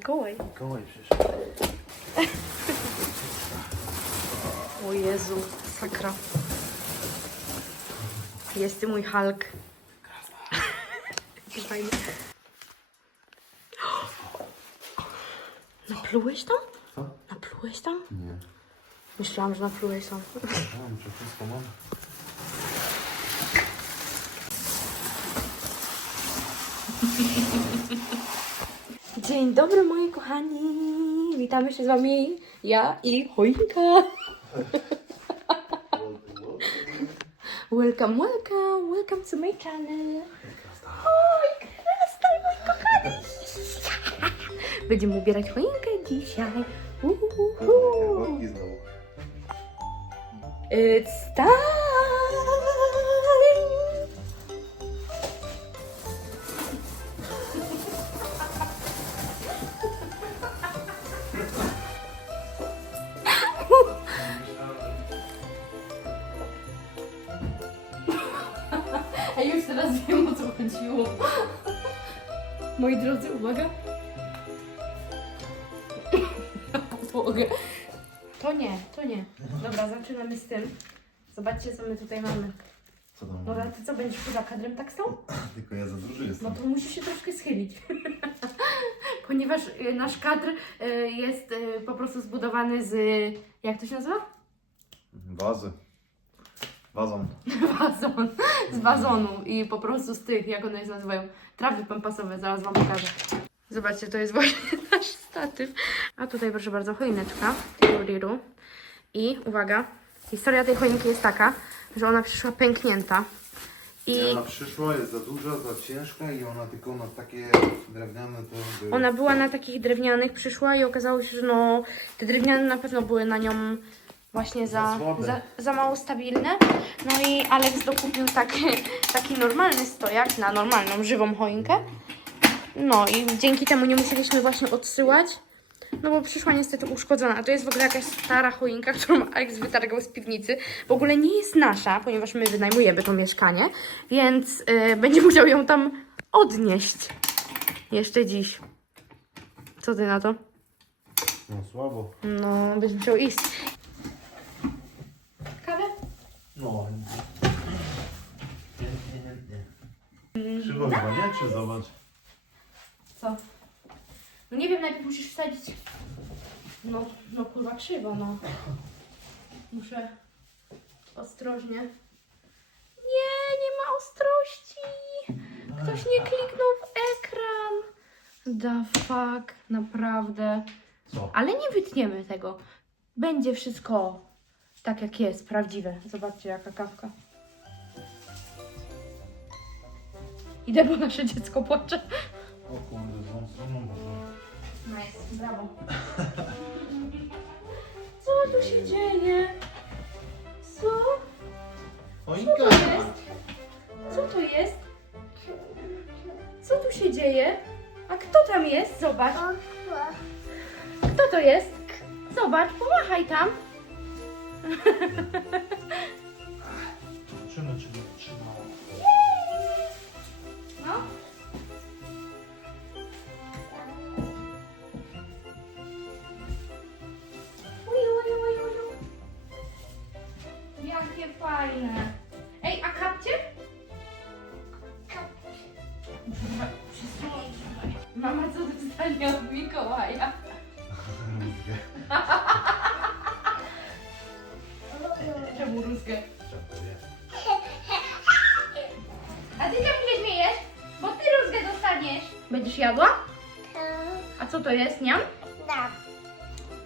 Mikołaj. Mikołaj przyszedł. O Jezu, sakra. Jest ty mój Hulk. Fajny. Naplułeś tam? Co? Naplułeś tam? Nie. Myślałam, że naplułeś tam. Mam, że wszystko mam. Dzień dobry moi kochani. Witamy się z wami ja i choinka. Welcome, welcome, welcome to my channel. Oj, krastal, mój kochany. Będziemy ubierać choinkę dzisiaj. Uhuhu. Znowu. Moi drodzy, uwaga. Na podłogę. To nie, to nie. Dobra, zaczynamy z tym. Zobaczcie, co my tutaj mamy. Co tam Dobra, mam? ty co, będziesz poza kadrem tak stał? Tylko ja za duży No jestem. to musisz się troszkę schylić. Ponieważ y, nasz kadr y, jest y, po prostu zbudowany z... Jak to się nazywa? Wazy. Wazon. Wazon. Z wazonu i po prostu z tych, jak one się nazywają, trawy pampasowe. Zaraz Wam pokażę. Zobaczcie, to jest właśnie nasz statyw. A tutaj proszę bardzo, choineczka. Tiru-riru. I uwaga, historia tej choinki jest taka, że ona przyszła pęknięta. I Ona przyszła, jest za duża, za ciężka i ona tylko na takie drewniane to by... ona była na takich drewnianych, przyszła i okazało się, że no, te drewniane na pewno były na nią właśnie za, Za za, za mało stabilne. No i Alex dokupił taki, taki normalny stojak na normalną, żywą choinkę. No i dzięki temu nie musieliśmy właśnie odsyłać. No bo przyszła niestety uszkodzona. A to jest w ogóle jakaś stara choinka, którą Alex wytargał z piwnicy. W ogóle nie jest nasza, ponieważ my wynajmujemy to mieszkanie, więc y, będzie musiał ją tam odnieść. Jeszcze dziś. Co ty na to? No słabo. No, byś musiał iść. No. Nie, nie, nie. Krzywo chyba, nie? Czy zobacz? Co? No nie wiem, najpierw musisz wsadzić. No, no kurwa krzywo, no. Muszę ostrożnie. Nie, nie ma ostrości. Ktoś nie kliknął w ekran. The fuck, naprawdę. Co? Ale nie wytniemy tego. Będzie wszystko tak jak jest, prawdziwe. Zobaczcie jaka kawka. Idę, bo nasze dziecko płacze. O kurde, stroną może. Nice, brawo. Co tu się dzieje? Co? Co to jest? Co to jest? Co tu się dzieje? A kto tam jest? Zobacz. Kto to jest? Zobacz, pomachaj tam. Zobaczymy, czy nie trzymało. No. Uj, uj, uj, uj, uj. Jakie fajne. Ej, a kapcie? Muszę. Mama, co dostanie od Mikołaja? to jest? Niam?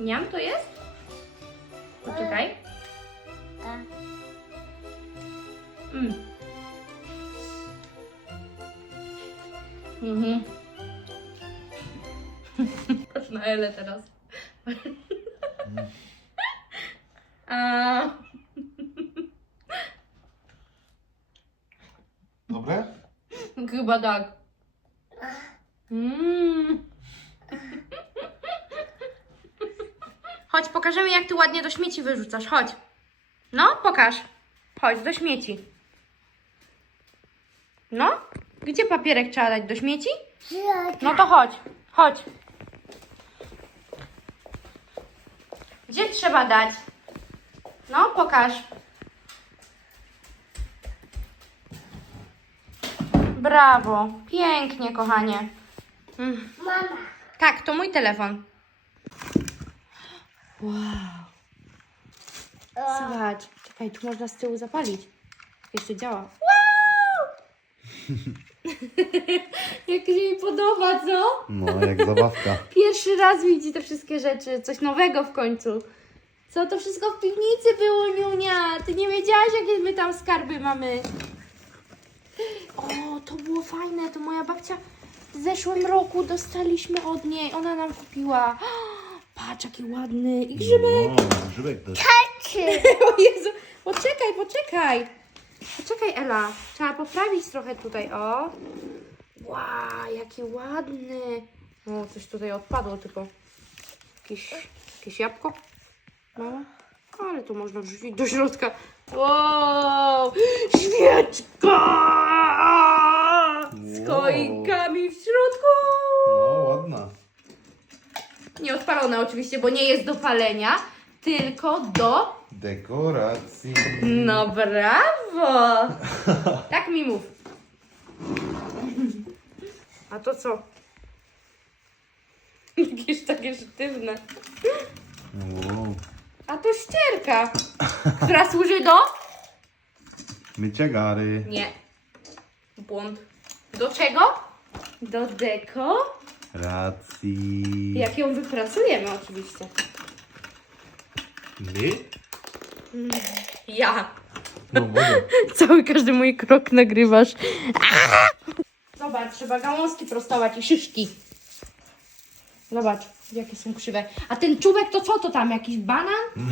Niam to jest? Poczekaj. Mm. Mhm. Patrz na Elę teraz. A, Dobre? chyba tak. Mm. Chodź, pokażemy jak ty ładnie do śmieci wyrzucasz. Chodź. No, pokaż. Chodź do śmieci. No, gdzie papierek trzeba dać? Do śmieci? No to chodź, chodź. Gdzie trzeba dać? No, pokaż. Brawo, pięknie, kochanie. Mm. Mama. Tak, to mój telefon. Wow. Zobacz. Czekaj, tu można z tyłu zapalić. Jeszcze działa. Wow! Jak się mi podoba, co? No, jak zabawka. Pierwszy raz widzi te wszystkie rzeczy. Coś nowego w końcu. Co to wszystko w piwnicy było, Niunia? Ty nie wiedziałaś, jakie my tam skarby mamy. O, to było fajne. To moja babcia w zeszłym roku dostaliśmy od niej. Ona nam kupiła. Patrz, jaki ładny. I grzybek. No, grzybek też. O Jezu, poczekaj, poczekaj. Poczekaj, Ela. Trzeba poprawić trochę tutaj, o. Wow, jaki ładny. O, coś tutaj odpadło tylko. Jakieś, jakieś jabłko? No, ale to można wrzucić do środka. Wow, świeczka! Z Wow. choinkami w środku. No, ładna. Nie odpalone oczywiście, bo nie jest do palenia, tylko do Dekoracji. No brawo! Tak mi mów. A to co? Jakieś takie sztywne. Wow. A to ścierka, która służy do? Mycia gary. Nie. Błąd. Do czego? Do deko. Racji. Jak ją wypracujemy oczywiście. My? Ja. No. Cały każdy mój krok nagrywasz. Zobacz, trzeba gałązki prostować i szyszki. Zobacz, jakie są krzywe. A ten czubek to co to tam? Jakiś banan?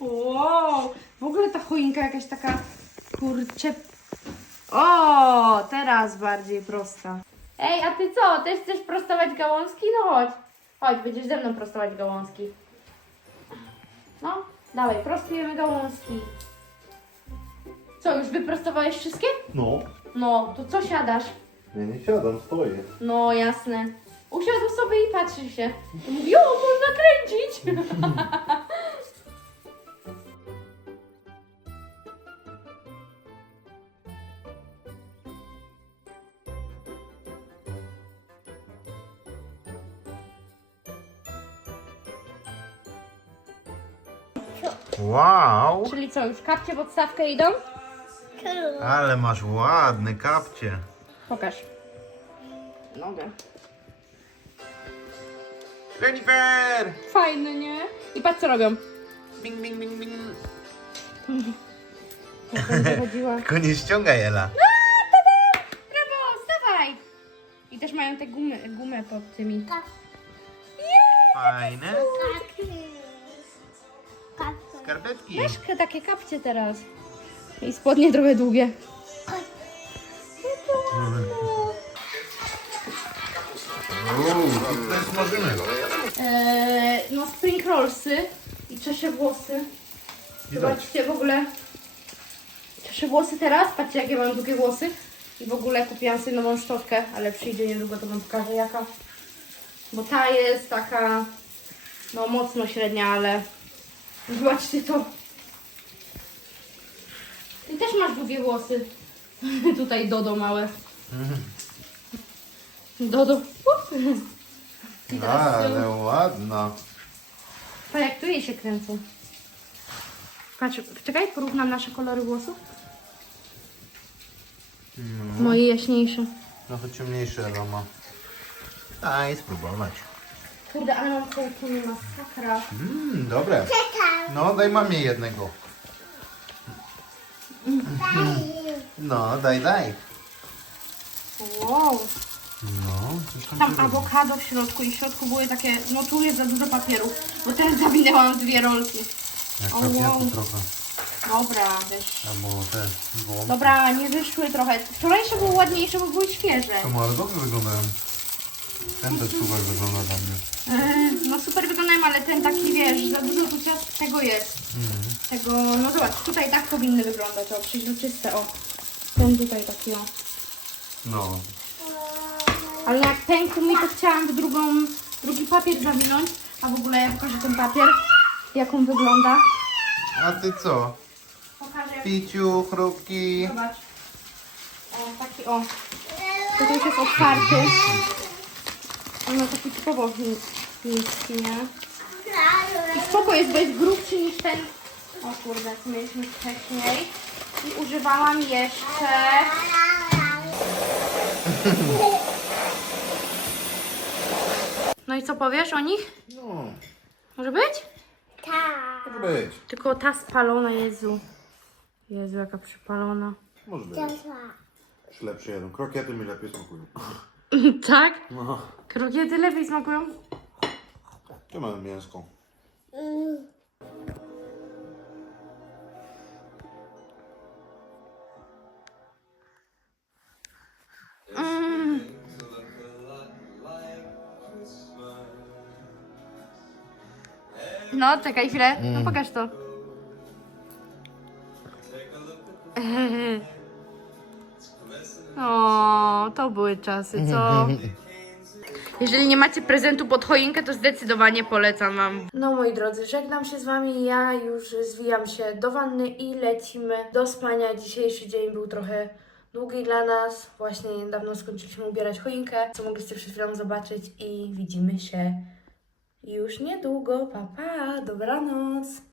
wow, w ogóle ta choinka jakaś taka kurcze. O, teraz bardziej prosta. Ej, a ty co? Też chcesz prostować gałązki? No chodź. Chodź, będziesz ze mną prostować gałązki. No, dawaj, prostujemy gałązki. Co, już wyprostowałeś wszystkie? No. No, to co siadasz? Ja nie siadam, stoję. No, jasne. Usiadł sobie i patrzy się. I mówi, o, można kręcić. Wow. Czyli co, już kapcie w odstawkę idą? Ale masz ładne kapcie. Pokaż. Nogę. Jennifer! Fajne, nie? I patrz co robią. Bing, bing, bing, bing. Jak będzie chodziła. Tylko nie ściągaj, Ela. Brawo, stawaj! I też mają te gumy, gumę pod tymi. Fajne. Taczy. Skarpetki. Weź takie kapcie teraz. I spodnie trochę długie. Uuu, to jest. Eee, no spring rollsy i czesze włosy. Zobaczcie w ogóle. Czeszę włosy teraz. Patrzcie jakie mam długie włosy. I w ogóle kupiłam sobie nową szczotkę, ale przyjdzie niedługo, to wam pokażę jaka. Bo ta jest taka, no mocno średnia, ale zobaczcie to. Ty też masz długie włosy. Tutaj Dodo małe. Dodo. Up. I teraz z tyłu. Ale ładna. Pa, jak tu jej się kręcą. Patrz, czekaj, porównam nasze kolory włosów. Moje jaśniejsze. Trochę ciemniejsze aroma. Daj spróbować. Kurde, ale mam kołku, nie masakra. Mmm, dobre. No, daj mamie jednego. No, daj, daj. Wow. No, coś tam Tam się robi. awokado w środku i w środku były takie, no tu jest za dużo papieru, bo teraz zawinęłam dwie rolki. Jak O, wow. trochę. Dobra, wiesz. Albo te. Dobra, nie wyszły trochę. Wczorajsze były ładniejsze, bo były świeże. Czemu, ale dobrze wyglądają. Ten też super wygląda dla mnie. Yy, no super ale ten taki, wiesz, za dużo tu ciast- tego jest. Tego, no zobacz, tutaj tak powinny wyglądać, o, przeźroczyste, o. Ten tutaj taki, o. No. Ale jak pękł mi, to chciałam w drugą, drugi papier zawinąć, A w ogóle ja pokażę ten papier, jak on wygląda. A ty co? Pokażę jak... Piciu, chrupki. Zobacz. O, taki o. To już jest otwarty. On ma taki typowo chi- chiński, nie? I spoko jest, bo jest grubszy niż ten... O kurde, co mieliśmy wcześniej. I używałam jeszcze... No i co powiesz o nich? No, Może być? może być. Tylko ta spalona, Jezu. Jezu, jaka przypalona. Może być. Już lepsze jadą. Krokiety mi lepiej smakują. tak? No. Krokiety lepiej smakują? Tu mamy mięsko. No, czekaj chwilę. No pokaż to. O, to były czasy, co? Jeżeli nie macie prezentu pod choinkę, to zdecydowanie polecam Wam. No moi drodzy, żegnam się z Wami. Ja już zwijam się do wanny i lecimy do spania. Dzisiejszy dzień był trochę długi dla nas. Właśnie niedawno skończyliśmy ubierać choinkę, co mogliście przed chwilą zobaczyć i widzimy się już niedługo. Pa, pa, dobranoc.